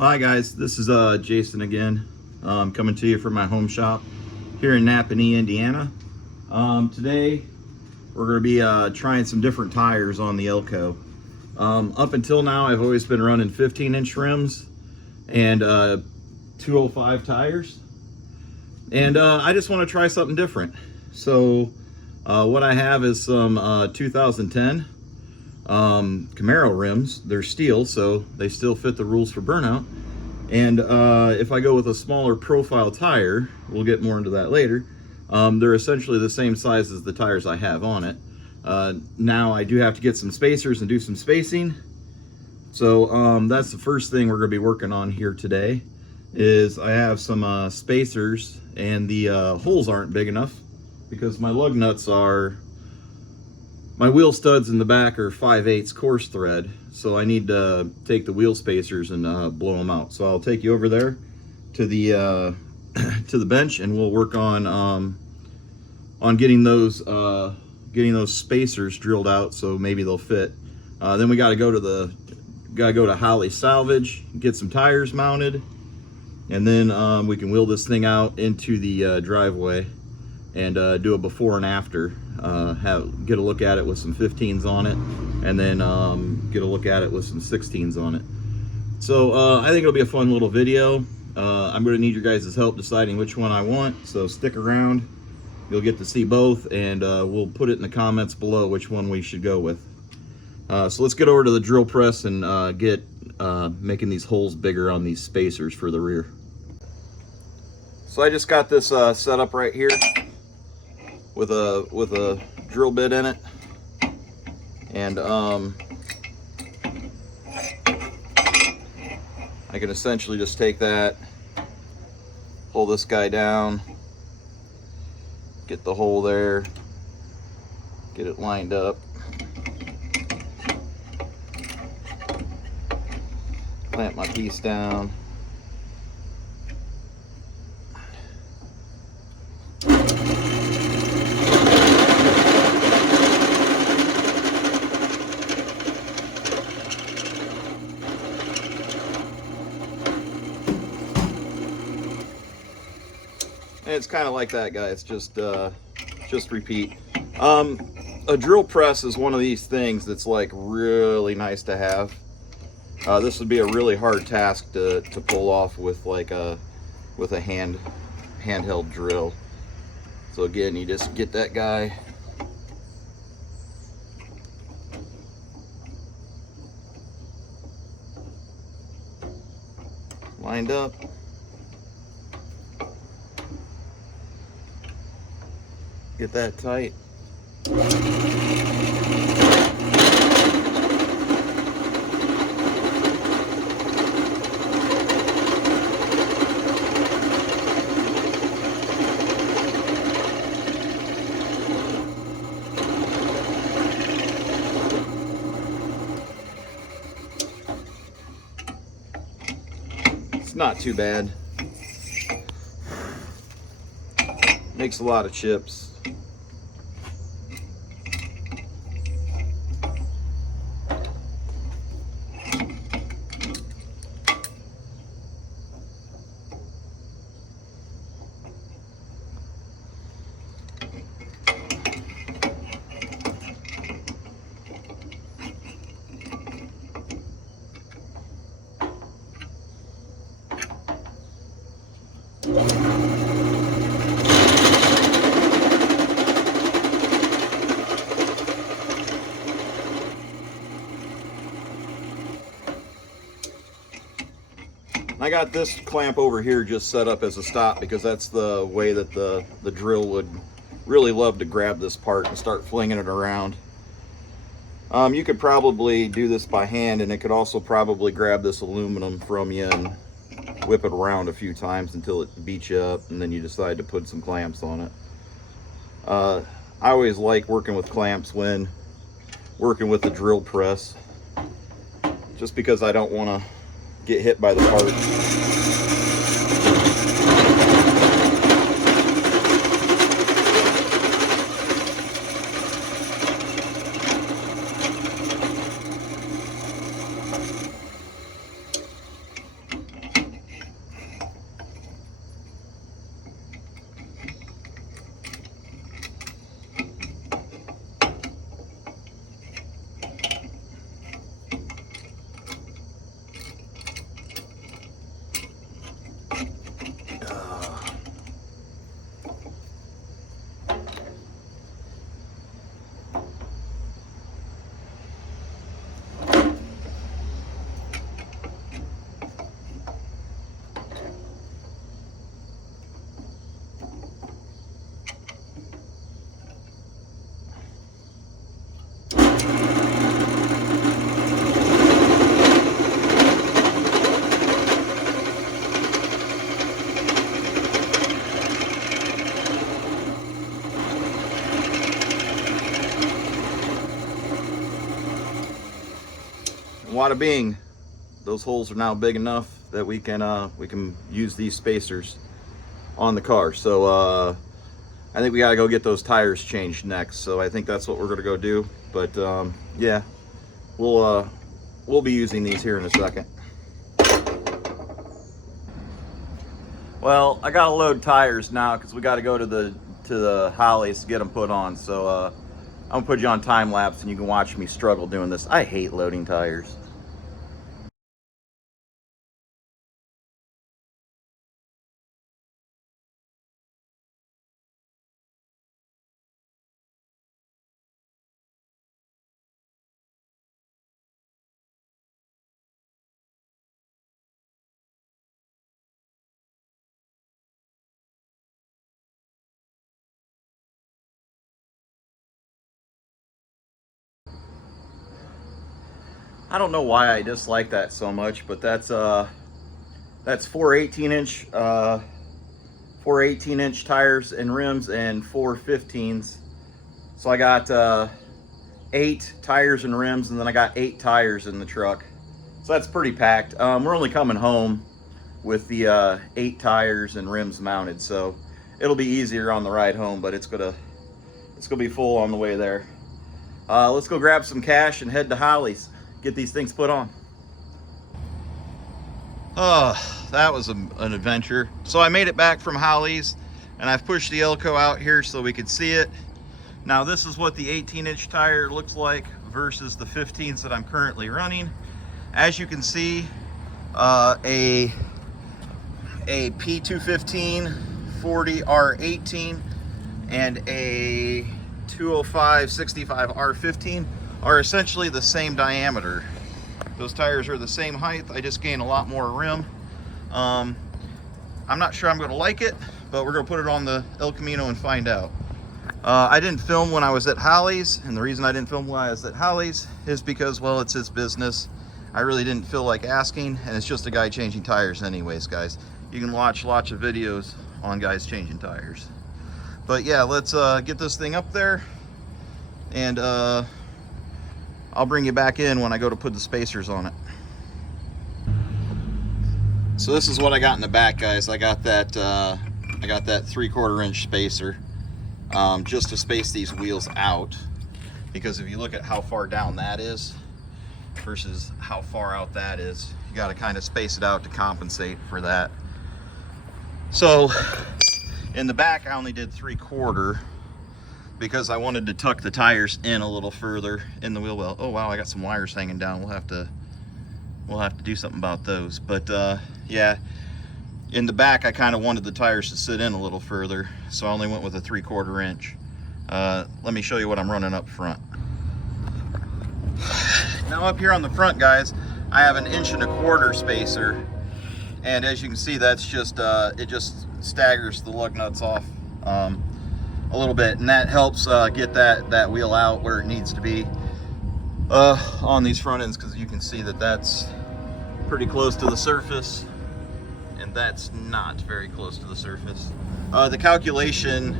Hi guys, this is Jason again, coming to you from my home shop here in Napanee, Indiana. Today we're going to be trying some different tires on the Elco. Up until now I've always been running 15-inch rims and 205 tires, and I just want to try something different. So what I have is some 2010 Camaro rims. They're steel, so they still fit the rules for burnout. And if I go with a smaller profile tire, we'll get more into that later, they're essentially the same size as the tires I have on it. Now I do have to get some spacers and do some spacing. So that's the first thing we're going to be working on here today. Is I have some spacers, and the holes aren't big enough because my lug nuts are, my wheel studs in the back are 5/8 coarse thread, so I need to take the wheel spacers and blow them out. So I'll take you over there to the to the bench, and we'll work on getting those spacers drilled out, so maybe they'll fit. Then we got to go to Holly Salvage, get some tires mounted, and then we can wheel this thing out into the driveway and do a before and after. Get a look at it with some 15s on it, and then get a look at it with some 16s on it. So I think it'll be a fun little video. I'm going to need your guys' help deciding which one I want, so stick around. You'll get to see both, and we'll put it in the comments below which one we should go with. So let's get over to the drill press and get making these holes bigger on these spacers for the rear. So I just got this set up right here with a drill bit in it, and I can essentially just take that, pull this guy down, get the hole there, get it lined up, clamp my piece down, and it's kind of like that, guys. Just repeat. A drill press is one of these things that's like really nice to have. This would be a really hard task to pull off with like a handheld drill. So again, you just get that guy lined up. Get that tight. It's not too bad. Makes a lot of chips. I got this clamp over here just set up as a stop because that's the way that the drill would really love to grab this part and start flinging it around. You could probably do this by hand, and it could also probably grab this aluminum from you and whip it around a few times until it beats you up, and then you decide to put some clamps on it. I always like working with clamps when working with the drill press, just because I don't want to get hit by the part. wada bing, those holes are now big enough that we can use these spacers on the car. So I think we gotta go get those tires changed next. So I think that's what we're gonna go do. But yeah, we'll be using these here in a second. Well, I gotta load tires now because we gotta go to the Hollies to get them put on. So I'm gonna put you on time lapse and you can watch me struggle doing this. I hate loading tires. I don't know why I dislike that so much, but that's four 18-inch four 18-inch tires and rims and four 15s. So I got 8 tires and rims, and then I got 8 tires in the truck. So that's pretty packed. We're only coming home with the 8 tires and rims mounted, so it'll be easier on the ride home, but it's gonna be full on the way there. Let's go grab some cash and head to Hollies, get these things put on. Oh, that was an adventure. So I made it back from Hollies, and I've pushed the Elco out here so we could see it. Now this is what the 18-inch tire looks like versus the 15s that I'm currently running. As you can see, a P215 40 R18 and a 205 65 R15 are essentially the same diameter. Those tires are the same height. I just gained a lot more rim. I'm not sure I'm going to like it, but we're going to put it on the El Camino and find out. I didn't film when I was at Hollies, and the reason I didn't film when I was at Hollies is because, well, it's his business. I really didn't feel like asking, and it's just a guy changing tires anyways, guys. You can watch lots of videos on guys changing tires. But yeah, let's get this thing up there, and I'll bring you back in when I go to put the spacers on it. So this is what I got in the back, guys. I got that 3/4 inch spacer just to space these wheels out, because if you look at how far down that is versus how far out that is, you got to kind of space it out to compensate for that. So in the back I only did 3/4 because I wanted to tuck the tires in a little further in the wheel well. Oh wow, I got some wires hanging down. We'll have to do something about those. But yeah, in the back I kind of wanted the tires to sit in a little further, so I only went with a 3/4 inch. Let me show you what I'm running up front. Now up here on the front, guys, I have an 1.25 inch spacer, and as you can see, that's just it just staggers the lug nuts off a little bit, and that helps get that wheel out where it needs to be on these front ends, because you can see that that's pretty close to the surface, and that's not very close to the surface. The calculation,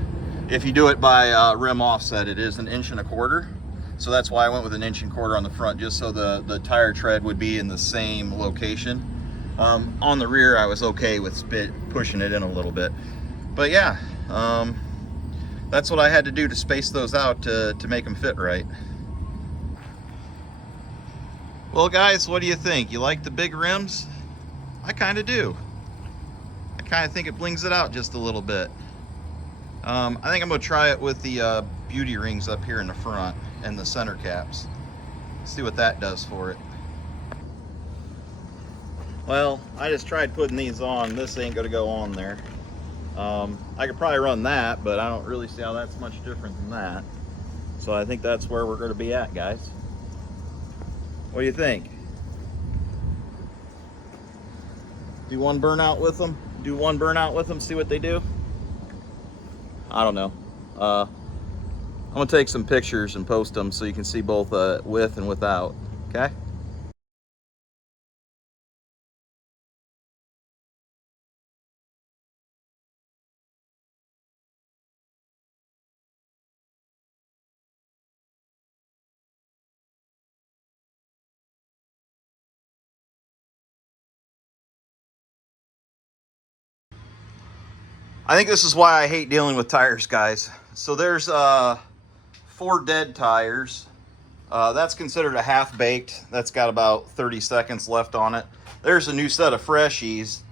if you do it by rim offset, it is 1.25 inches. So that's why I went with 1.25 inches on the front, just so the tire tread would be in the same location. On the rear, I was okay with pushing it in a little bit. But yeah, that's what I had to do to space those out to make them fit right. Well guys, what do you think? You like the big rims? I kind of do. I kind of think it blings it out just a little bit. I think I'm going to try it with the beauty rings up here in the front and the center caps. See what that does for it. Well, I just tried putting these on. This ain't going to go on there. I could probably run that, but I don't really see how that's much different than that. So I think that's where we're going to be at, guys. What do you think? Do one burnout with them? Do one burnout with them, see what they do? I don't know. I'm gonna take some pictures and post them so you can see both with and without, okay? I think this is why I hate dealing with tires, guys. So there's 4 dead tires. That's considered a half baked. That's got about 30 seconds left on it. There's a new set of freshies,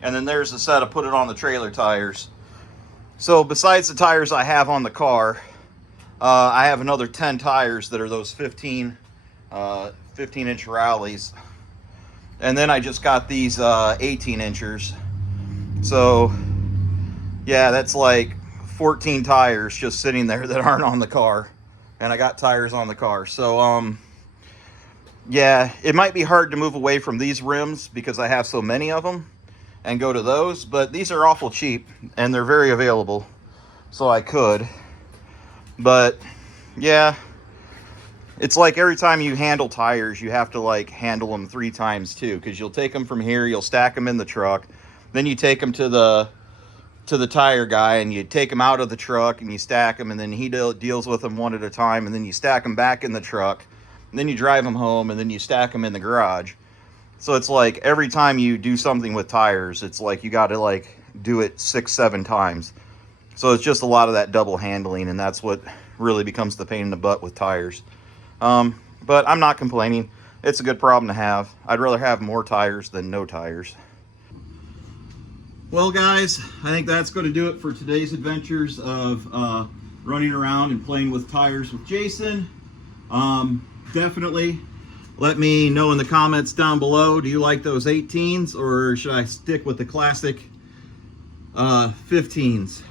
and then there's a set of put it on the trailer tires. So besides the tires I have on the car, I have another 10 tires that are those 15 inch rallies. And then I just got these 18 inchers. So yeah, that's like 14 tires just sitting there that aren't on the car. And I got tires on the car. So yeah, it might be hard to move away from these rims because I have so many of them and go to those, but these are awful cheap and they're very available, so I could. But yeah, it's like every time you handle tires, you have to like handle them 3 times too, because you'll take them from here, you'll stack them in the truck, then you take them to the tire guy and you take them out of the truck and you stack them, and then he deals with them one at a time, and then you stack them back in the truck, and then you drive them home, and then you stack them in the garage. So it's like every time you do something with tires, it's like you got to like do it 6-7 times. So it's just a lot of that double handling, and that's what really becomes the pain in the butt with tires. But I'm not complaining. It's a good problem to have. I'd rather have more tires than no tires. Well, guys, I think that's going to do it for today's adventures of running around and playing with tires with Jason. Definitely let me know in the comments down below, do you like those 18s or should I stick with the classic 15s?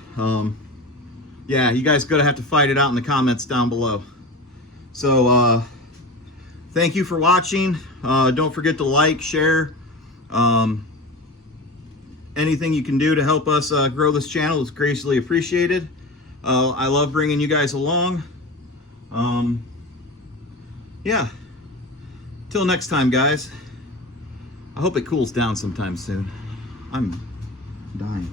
Yeah, you guys gonna have to fight it out in the comments down below. So thank you for watching. Don't forget to like, share, anything you can do to help us grow this channel is greatly appreciated. I love bringing you guys along. Yeah, till next time, guys. I hope it cools down sometime soon. I'm dying.